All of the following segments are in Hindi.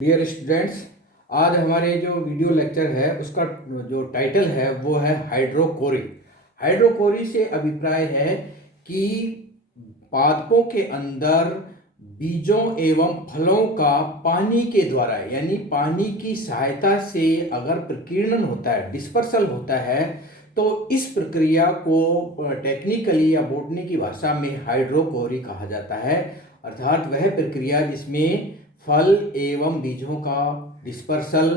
डियर स्टूडेंट्स, आज हमारे जो वीडियो लेक्चर है उसका जो टाइटल है वो है हाइड्रोकोरी। हाइड्रोकोरी से अभिप्राय है कि पादपों के अंदर बीजों एवं फलों का पानी के द्वारा यानी पानी की सहायता से अगर प्रकीर्णन होता है, डिस्पर्सल होता है, तो इस प्रक्रिया को टेक्निकली या बॉटनी की भाषा में हाइड्रोकोरी कहा जाता है। अर्थात वह प्रक्रिया जिसमें फल एवं बीजों का डिस्पर्सल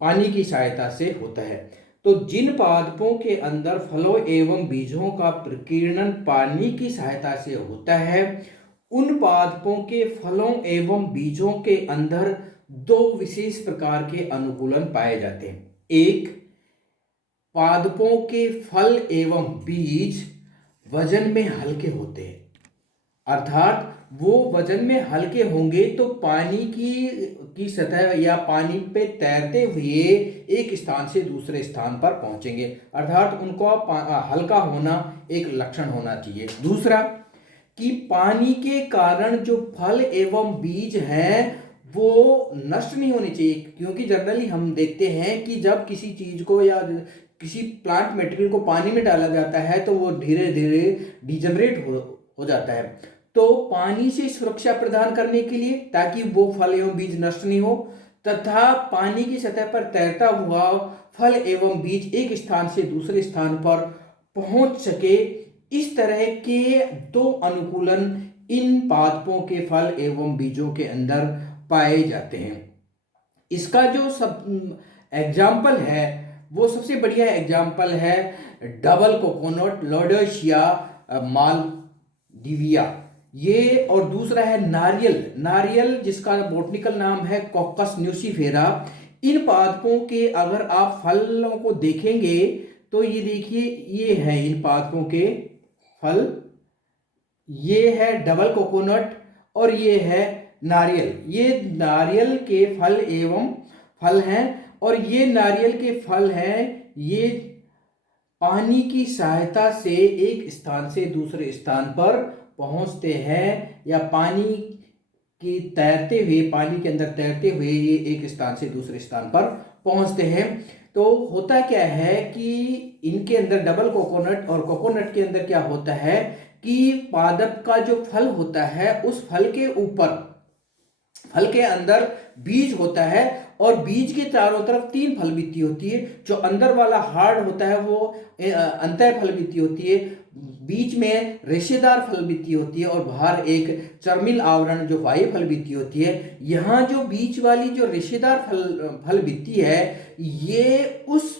पानी की सहायता से होता है। तो जिन पादपों के अंदर फलों एवं बीजों का प्रकीर्णन पानी की सहायता से होता है, उन पादपों के फलों एवं बीजों के अंदर दो विशेष प्रकार के अनुकूलन पाए जाते हैं। एक, पादपों के फल एवं बीज वजन में हल्के होते हैं, अर्थात वो वजन में हल्के होंगे तो पानी की सतह या पानी पे तैरते हुए एक स्थान से दूसरे स्थान पर पहुंचेंगे, अर्थात उनको हल्का होना एक लक्षण होना चाहिए। दूसरा, कि पानी के कारण जो फल एवं बीज हैं वो नष्ट नहीं होने चाहिए, क्योंकि जनरली हम देखते हैं कि जब किसी चीज को या किसी प्लांट मटेरियल को पानी में डाला जाता है तो वो धीरे धीरे डिजनरेट हो जाता है। तो पानी से सुरक्षा प्रदान करने के लिए, ताकि वो फल एवं बीज नष्ट नहीं हो तथा पानी की सतह पर तैरता हुआ फल एवं बीज एक स्थान से दूसरे स्थान पर पहुंच सके, इस तरह के दो अनुकूलन इन पादपों के फल एवं बीजों के अंदर पाए जाते हैं। इसका जो सब एग्जाम्पल है वो सबसे बढ़िया एग्जाम्पल है डबल कोकोनट लॉडोसिया मालडिविया, ये। और दूसरा है नारियल, नारियल जिसका बॉटनिकल नाम है कॉकस न्यूसीफेरा। इन पादपों के अगर आप फलों को देखेंगे तो ये देखिए, ये है इन पादपों के फल, ये है डबल कोकोनट और ये है नारियल। ये नारियल के फल एवं फल हैं और ये नारियल के फल हैं, ये पानी की सहायता से एक स्थान से दूसरे स्थान पर पहुंचते हैं, या पानी की तैरते हुए, पानी के अंदर तैरते हुए ये एक स्थान से दूसरे स्थान पर पहुंचते हैं। तो होता क्या है कि इनके अंदर डबल कोकोनट और कोकोनट के अंदर क्या होता है कि पादप का जो फल होता है उस फल के ऊपर, फल के अंदर बीज होता है और बीज के चारों तरफ तीन फलबित्ती होती है। जो अंदर वाला हार्ड होता है वो अंतः फलबित्ती होती है, बीच में रेशेदार फलबित्ती होती है और बाहर एक चर्मिल आवरण जो बाह्य फलबित्ती होती है। यहाँ जो बीच वाली जो रेशेदार फलबित्ती है ये उस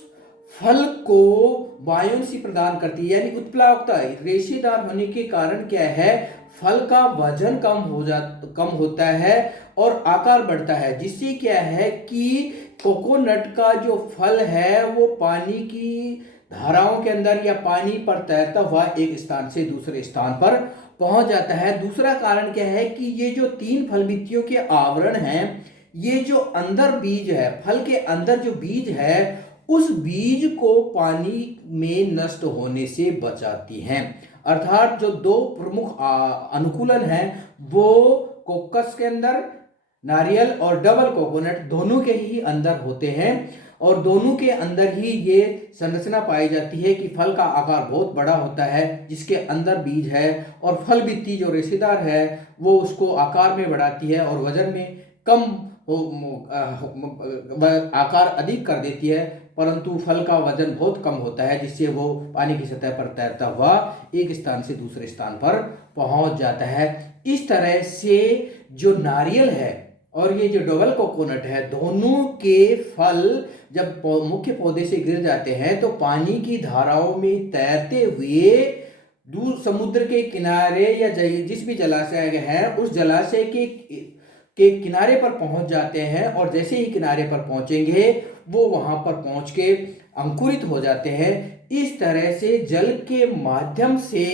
फल को बायोन्सी प्रदान करती है, यानी उत्प्लावकता। रेशेदार होने के कारण क्या है, फल का वजन कम होता है और आकार बढ़ता है, जिससे क्या है कि कोकोनट का जो फल है वो पानी की धाराओं के अंदर या पानी पर तैरता हुआ एक स्थान से दूसरे स्थान पर पहुंच जाता है। दूसरा कारण क्या है कि ये जो तीन फलबित्तियों के आवरण हैं, ये जो अंदर बीज है, फल के अंदर जो बीज है उस बीज को पानी में नष्ट होने से बचाती हैं। अर्थात जो दो प्रमुख अनुकूलन हैं वो कोकस के अंदर नारियल और डबल कोकोनट दोनों के ही अंदर होते हैं, और दोनों के अंदर ही ये संरचना पाई जाती है कि फल का आकार बहुत बड़ा होता है जिसके अंदर बीज है, और फल बित्ती जो रेशेदार है वो उसको आकार में बढ़ाती है और वजन में कम आकार अधिक कर देती है, परंतु फल का वजन बहुत कम होता है जिससे वो पानी की सतह पर तैरता हुआ एक स्थान से दूसरे स्थान पर पहुंच जाता है। इस तरह से जो नारियल है और ये जो डबल कोकोनट है, दोनों के फल जब मुख्य पौधे से गिर जाते हैं तो पानी की धाराओं में तैरते हुए दूर समुद्र के किनारे या जिस भी जलाशय है उस जलाशय के किनारे पर पहुंच जाते हैं, और जैसे ही किनारे पर पहुंचेंगे वो वहां पर पहुंच के अंकुरित हो जाते हैं। इस तरह से जल के माध्यम से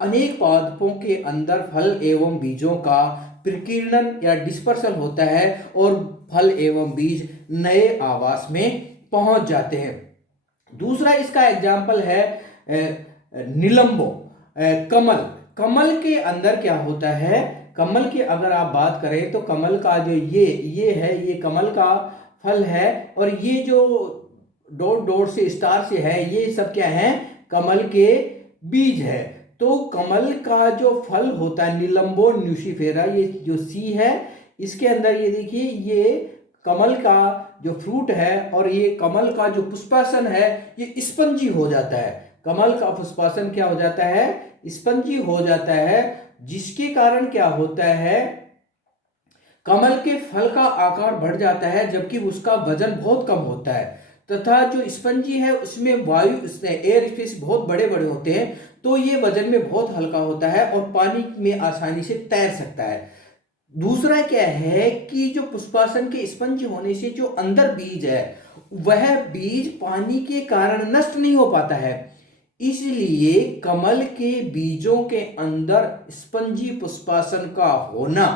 अनेक पादपों के अंदर फल एवं बीजों का प्रकीर्णन या डिस्पर्सल होता है और फल एवं बीज नए आवास में पहुंच जाते हैं। दूसरा इसका एग्जाम्पल है निलंबो, कमल। कमल के अंदर क्या होता है, कमल की अगर आप बात करें तो कमल का जो ये है, ये कमल का फल है, और ये जो डॉट डॉट से स्टार से है, ये सब क्या है, कमल के बीज है। तो कमल का जो फल होता है निलंबो न्यूसीफेरा, ये जो सी है, इसके अंदर ये देखिए, ये कमल का जो फ्रूट है और ये कमल का जो पुष्पासन है, ये स्पंजी हो जाता है। कमल का पुष्पासन क्या हो जाता है, स्पंजी हो जाता है, जिसके कारण क्या होता है, कमल के फल का आकार बढ़ जाता है, जबकि उसका वजन बहुत कम होता है, तथा जो स्पंजी है उसमें वायु एयर स्पेस बहुत बड़े बड़े होते हैं, तो ये वजन में बहुत हल्का होता है और पानी में आसानी से तैर सकता है। दूसरा क्या है कि जो पुष्पासन के स्पंज होने से जो अंदर बीज है, वह बीज पानी के कारण नष्ट नहीं हो पाता है, इसलिए कमल के बीजों के अंदर स्पंजी पुष्पासन का होना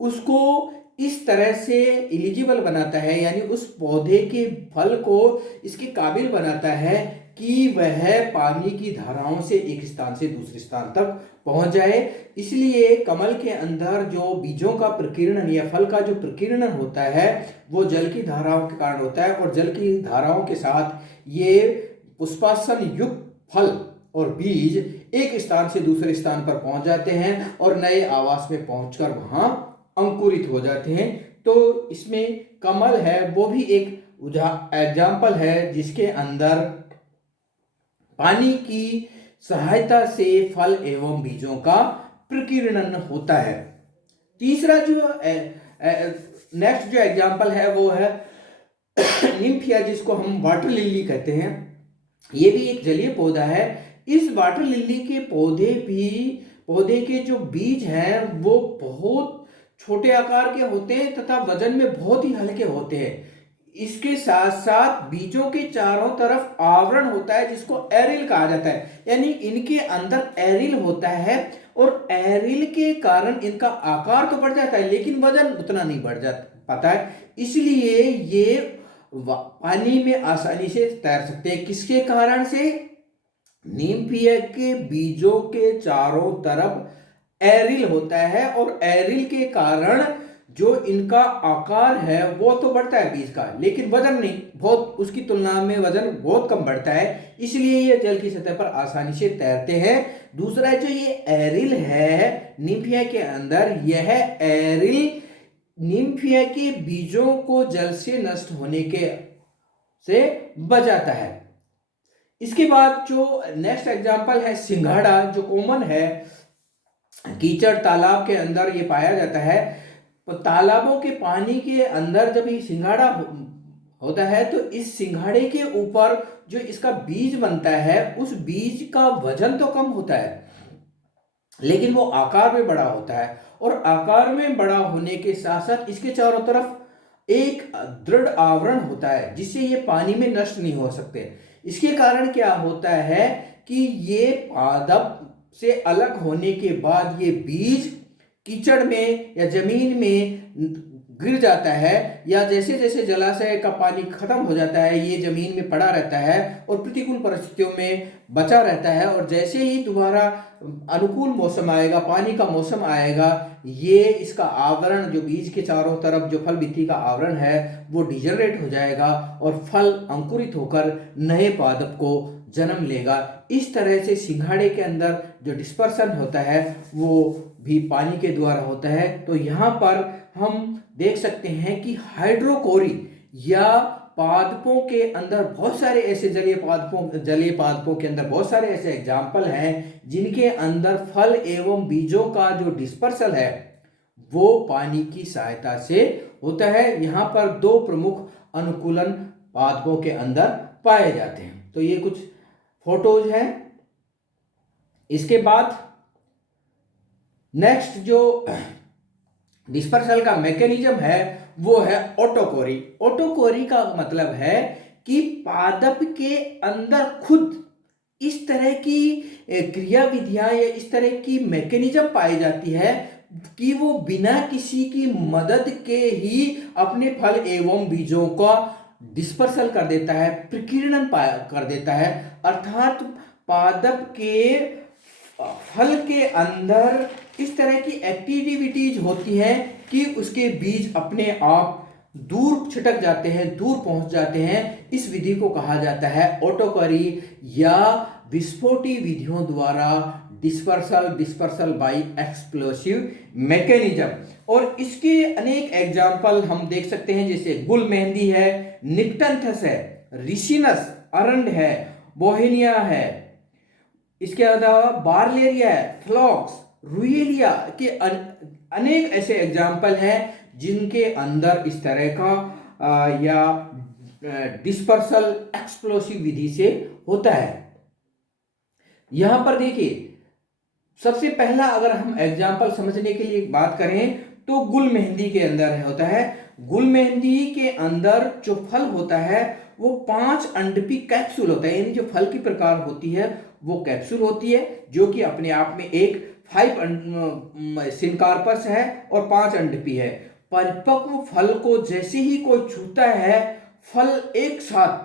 उसको इस तरह से एलिजिबल बनाता है, यानी उस पौधे के फल को इसके काबिल बनाता है कि वह पानी की धाराओं से एक स्थान से दूसरे स्थान तक पहुंच जाए। इसलिए कमल के अंदर जो बीजों का प्रकीर्णन या फल का जो प्रकीर्णन होता है, वो जल की धाराओं के कारण होता है, और जल की धाराओं के साथ ये पुष्पासन युक्त फल और बीज एक स्थान से दूसरे स्थान पर पहुंच जाते हैं और नए आवास में पहुंचकर वहां अंकुरित हो जाते हैं। तो इसमें कमल है वो भी एक एग्जाम्पल है, जिसके अंदर पानी की सहायता से फल एवं बीजों का प्रकीर्णन होता है। तीसरा जो नेक्स्ट जो एग्जाम्पल है वो है निम्फिया, जिसको हम वाटर लिली कहते हैं। ये भी एक जलीय पौधा है। इस वाटर लिली के पौधे के जो बीज हैं वो बहुत छोटे आकार के होते हैं तथा वजन में बहुत ही हल्के होते हैं। इसके साथ साथ बीजों के चारों तरफ आवरण होता है, जिसको एरिल कहा जाता है, यानी इनके अंदर एरिल होता है, और एरिल के कारण इनका आकार तो बढ़ जाता है लेकिन वजन उतना नहीं बढ़ पाता है, इसलिए ये पानी में आसानी से तैर सकते हैं। किसके कारण से? निम्फिया के बीजों के चारों तरफ एरिल होता है, और एरिल के कारण जो इनका आकार है वो तो बढ़ता है बीज का, लेकिन वजन नहीं, बहुत उसकी तुलना में वजन बहुत कम बढ़ता है, इसलिए ये जल की सतह पर आसानी से तैरते हैं। दूसरा जो ये एरिल है निम्फिया के अंदर, यह एरिल निम्फिया के बीजों को जल से नष्ट होने से बचाता है। इसके बाद जो नेक्स्ट एग्जांपल है सिंघाड़ा, जो कॉमन है, कीचड़ तालाब के अंदर ये पाया जाता है। तो तालाबों के पानी के अंदर जब ये सिंघाड़ा होता है तो इस सिंघाड़े के ऊपर जो इसका बीज बनता है, उस बीज का वजन तो कम होता है लेकिन वो आकार में बड़ा होता है, और आकार में बड़ा होने के साथ साथ इसके चारों तरफ एक दृढ़ आवरण होता है, जिससे ये पानी में नष्ट नहीं हो सकते। इसके कारण क्या होता है कि ये पादप से अलग होने के बाद ये बीज कीचड़ में या जमीन में गिर जाता है, या जैसे जैसे जलाशय का पानी खत्म हो जाता है ये जमीन में पड़ा रहता है और प्रतिकूल परिस्थितियों में बचा रहता है, और जैसे ही दोबारा अनुकूल मौसम आएगा, पानी का मौसम आएगा, ये इसका आवरण जो बीज के चारों तरफ जो फल भित्ति का आवरण है वो डिजनरेट हो जाएगा और फल अंकुरित होकर नए पादप को जन्म लेगा। इस तरह से सिंघाड़े के अंदर जो डिस्पर्सन होता है वो भी पानी के द्वारा होता है। तो यहाँ पर हम देख सकते हैं कि हाइड्रोकोरी या पादपों के अंदर बहुत सारे ऐसे जलीय पादपों के अंदर बहुत सारे ऐसे एग्जाम्पल हैं जिनके अंदर फल एवं बीजों का जो डिस्पर्सल है वो पानी की सहायता से होता है। यहाँ पर दो प्रमुख अनुकूलन पादपों के अंदर पाए जाते हैं। तो ये कुछ फोटोज हैं। इसके बाद नेक्स्ट जो डिस्पर्सल का मैकेनिज्म है वो है ऑटोकोरी। ऑटोकोरी का मतलब है कि पादप के अंदर खुद इस तरह की क्रिया विधियां या इस तरह की मैकेनिज्म पाई जाती है कि वो बिना किसी की मदद के ही अपने फल एवं बीजों का डिस्पर्सल कर देता है, प्रकीर्णन कर देता है। अर्थात पादप के फल के अंदर इस तरह की एक्टिविटीज होती हैं कि उसके बीज अपने आप दूर छिटक जाते हैं, दूर पहुंच जाते हैं। इस विधि को कहा जाता है ऑटोकरी या विस्फोटी विधियों द्वारा डिस्पर्सल बाय एक्सप्लोसिव मैकेनिज्म। और इसके अनेक एग्जाम्पल हम देख सकते हैं, जैसे गुल मेहंदी है, निक्टंथस है, रिसिनस अरंड है, बोहेनिया है, इसके अलावा बार्लेरिया है, फ्लॉक्स, रुएलिया के अनेक ऐसे एग्जाम्पल हैं जिनके अंदर इस तरह का या डिस्पर्सल एक्सप्लोसिव विधि से होता है। यहां पर देखिए, सबसे पहला अगर हम एग्जाम्पल समझने के लिए बात करें तो गुल मेहंदी के अंदर होता है। गुल मेहंदी के अंदर जो फल होता है वो 5 अंडपी कैप्सूल होता है, यानी जो फल की प्रकार होती है वो कैप्सूल होती है, जो कि अपने आप में एक 5 सिनकार्पस है और 5 अंडपी है। परिपक्व फल को जैसे ही कोई छूता है, फल एक साथ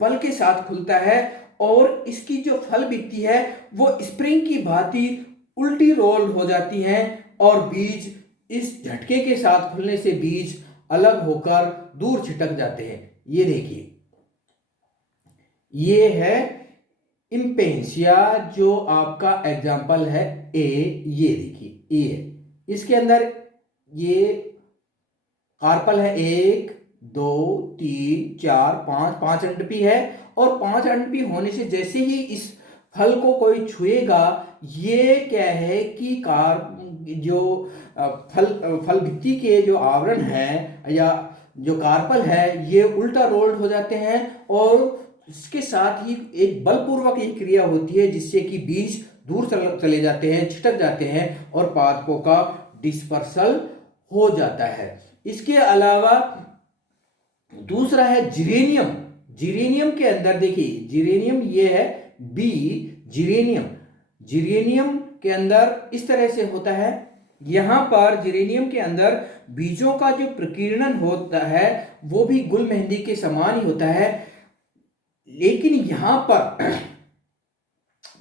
बल के साथ खुलता है और इसकी जो फल बिकती है वो स्प्रिंग की भांति उल्टी रोल हो जाती हैं और बीज इस झटके के साथ खुलने से बीज अलग होकर दूर छिटक जाते हैं। ये देखिए, ये है इम्पेंसिया जो आपका एग्जाम्पल है ए। ये देखिए ए, इसके अंदर ये कार्पल है 1 2 3 4 5, 5 अंडपी है और 5 अंडपी होने से जैसे ही इस फल को कोई छुएगा, ये क्या है कि जो फल भित्ति के जो आवरण है या जो कार्पल है ये उल्टा रोल्ड हो जाते हैं और इसके साथ ही एक बलपूर्वक ये क्रिया होती है जिससे कि बीज दूर चले जाते हैं, छिटक जाते हैं और पादपों का डिस्पर्सल हो जाता है। इसके अलावा दूसरा है जिरेनियम। जिरेनियम के अंदर देखिए, जिरेनियम ये है बी, जिरेनियम के अंदर इस तरह से होता है। यहां पर जिरेनियम के अंदर बीजों का जो प्रकीर्णन होता है वो भी गुल मेहंदी के समान ही होता है, लेकिन यहां पर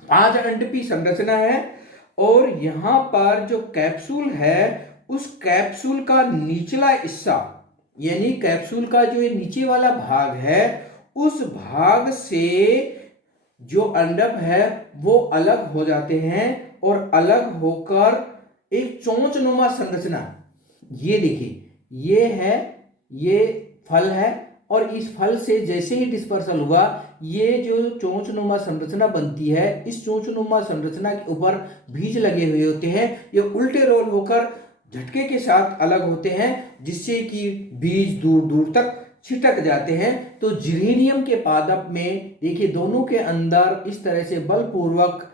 5 अंडपी संरचना है और यहां पर जो कैप्सूल है उस कैप्सूल का निचला हिस्सा, यानी कैप्सूल का जो ये नीचे वाला भाग है उस भाग से जो अंडक है वो अलग हो जाते हैं और अलग होकर एक चोंचनुमा संरचना, ये देखिए ये है, ये फल है और इस फल से जैसे ही डिस्पर्सल हुआ ये जो चोंचनुमा संरचना बनती है, इस चोंचनुमा संरचना के ऊपर बीज लगे हुए होते हैं। ये उल्टे रोल होकर झटके के साथ अलग होते हैं जिससे कि बीज दूर दूर तक छिटक जाते हैं। तो जिरेनियम के पादप में देखिए दोनों के अंदर इस तरह से बलपूर्वक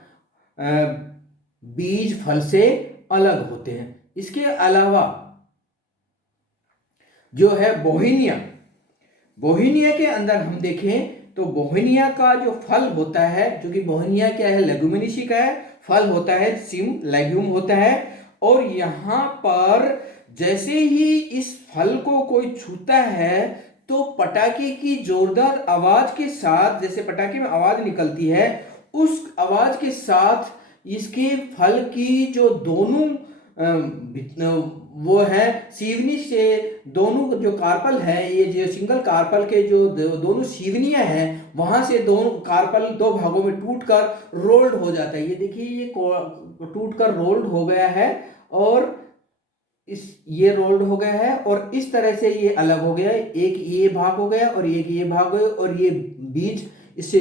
बीज फल से अलग होते हैं। इसके अलावा जो है बोहिनिया के अंदर हम देखें तो बोहिनिया का जो फल होता है, क्योंकि बोहिनिया क्या है, लेगुमिनेसी का है, फल होता है सिम, लेग्यूम होता है और यहां पर जैसे ही इस फल को कोई छूता है तो पटाखे की जोरदार आवाज के साथ, जैसे पटाखे में आवाज निकलती है उस आवाज के साथ इसके फल की जो दोनों वो है सीवनी से दोनों जो कार्पल है, ये जो सिंगल कार्पल के जो दोनों सीवनियां हैं वहां से दोनों कार्पल 2 भागों में टूटकर रोल्ड हो जाता है। ये देखिए ये टूटकर रोल्ड हो गया है और ये रोल्ड हो गया है और इस तरह से ये अलग हो गया है, एक ये भाग हो गया और एक ये भाग हो गया और ये बीज इससे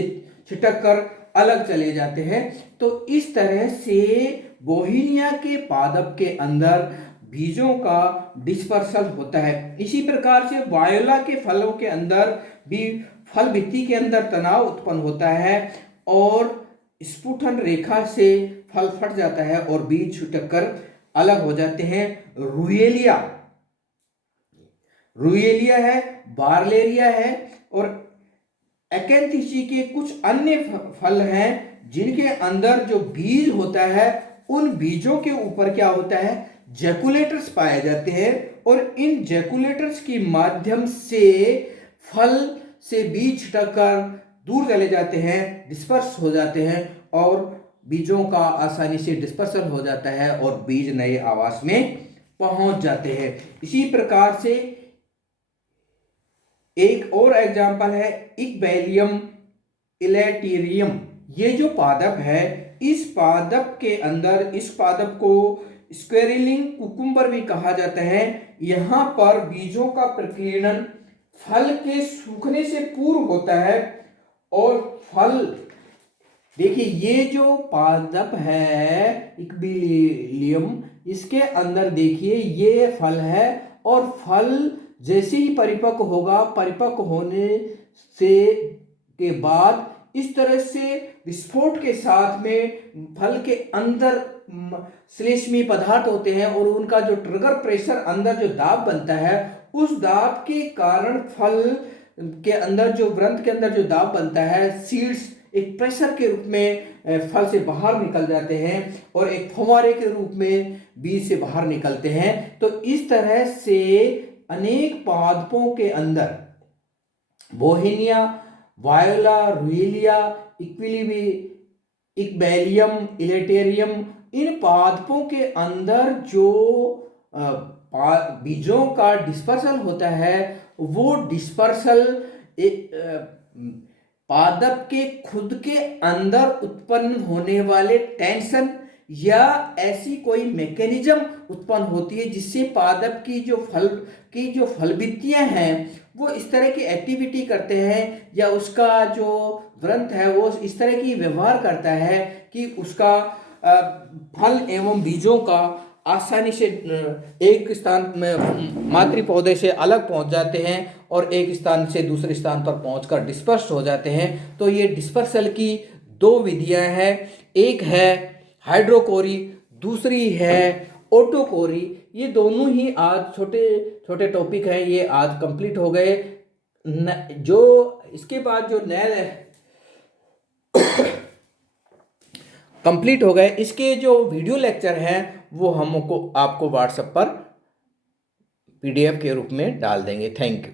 छिटक कर अलग चले जाते हैं। तो इस तरह से बोहिनिया के पादप के अंदर बीजों का डिस्पर्सल होता है। इसी प्रकार से वायोला के फलों के अंदर भी फल भित्ति के अंदर तनाव उत्पन्न होता है और स्फुटन रेखा से फल फट जाता है और बीज छिटक कर अलग हो जाते हैं। रुएलिया है, बार्लेरिया है और एक्एंथिसी के कुछ अन्य फल हैं जिनके अंदर जो बीज होता है उन बीजों के ऊपर क्या होता है, जैकुलेटर्स पाए जाते हैं और इन जैकुलेटर्स के माध्यम से फल से बीज छिटक कर दूर चले जाते हैं, डिस्पर्स हो जाते हैं और बीजों का आसानी से डिस्पर्सल हो जाता है और बीज नए आवास में पहुंच जाते हैं। इसी प्रकार से एक और एग्जाम्पल है इक्बेलियम इलेटेरियम। ये जो पादप है, इस पादप के अंदर, इस पादप को स्क्वेरिलिंग कुकुम्बर भी कहा जाता है। यहाँ पर बीजों का प्रकीर्णन फल के सूखने से पूर्व होता है और फल, देखिए ये जो पादप है इक्बेलियम, इसके अंदर देखिए ये फल है और फल जैसे ही परिपक्व होगा, परिपक्व होने से के बाद इस तरह से विस्फोट के साथ में फल के अंदर श्लेष्मी पदार्थ होते हैं और उनका जो ट्रिगर प्रेशर, अंदर जो दाब बनता है, उस दाब के कारण फल के अंदर जो ग्रंथ के अंदर जो दाब बनता है, सीड्स एक प्रेशर के रूप में फल से बाहर निकल जाते हैं और एक फव्वारे के रूप में बीज से बाहर निकलते हैं। तो इस तरह से अनेक पादपों के अंदर बोहेनिया, वायोला, रुएलिया, इक्बेलियम, इलेटेरियम, इन पादपों के अंदर जो बीजों का डिस्पर्सल होता है, वो डिस्पर्सल पादप के खुद के अंदर उत्पन्न होने वाले टेंशन या ऐसी कोई मैकेनिज्म उत्पन्न होती है जिससे पादप की जो फलभित्तियां हैं वो इस तरह की एक्टिविटी करते हैं या उसका जो ग्रंथ है वो इस तरह की व्यवहार करता है कि उसका फल एवं बीजों का आसानी से एक स्थान में मातृ पौधे से अलग पहुंच जाते हैं और एक स्थान से दूसरे स्थान पर पहुंचकर डिस्पर्स हो जाते हैं। तो ये डिस्पर्सल की दो विधियां हैं, एक है हाइड्रोकोरी, दूसरी है ऑटोकोरी। ये दोनों ही आज छोटे छोटे टॉपिक हैं, ये आज कंप्लीट हो गए। जो इसके बाद जो नए कंप्लीट हो गए, इसके जो वीडियो लेक्चर हैं वो हमको आपको व्हाट्सएप पर PDF के रूप में डाल देंगे। Thank you.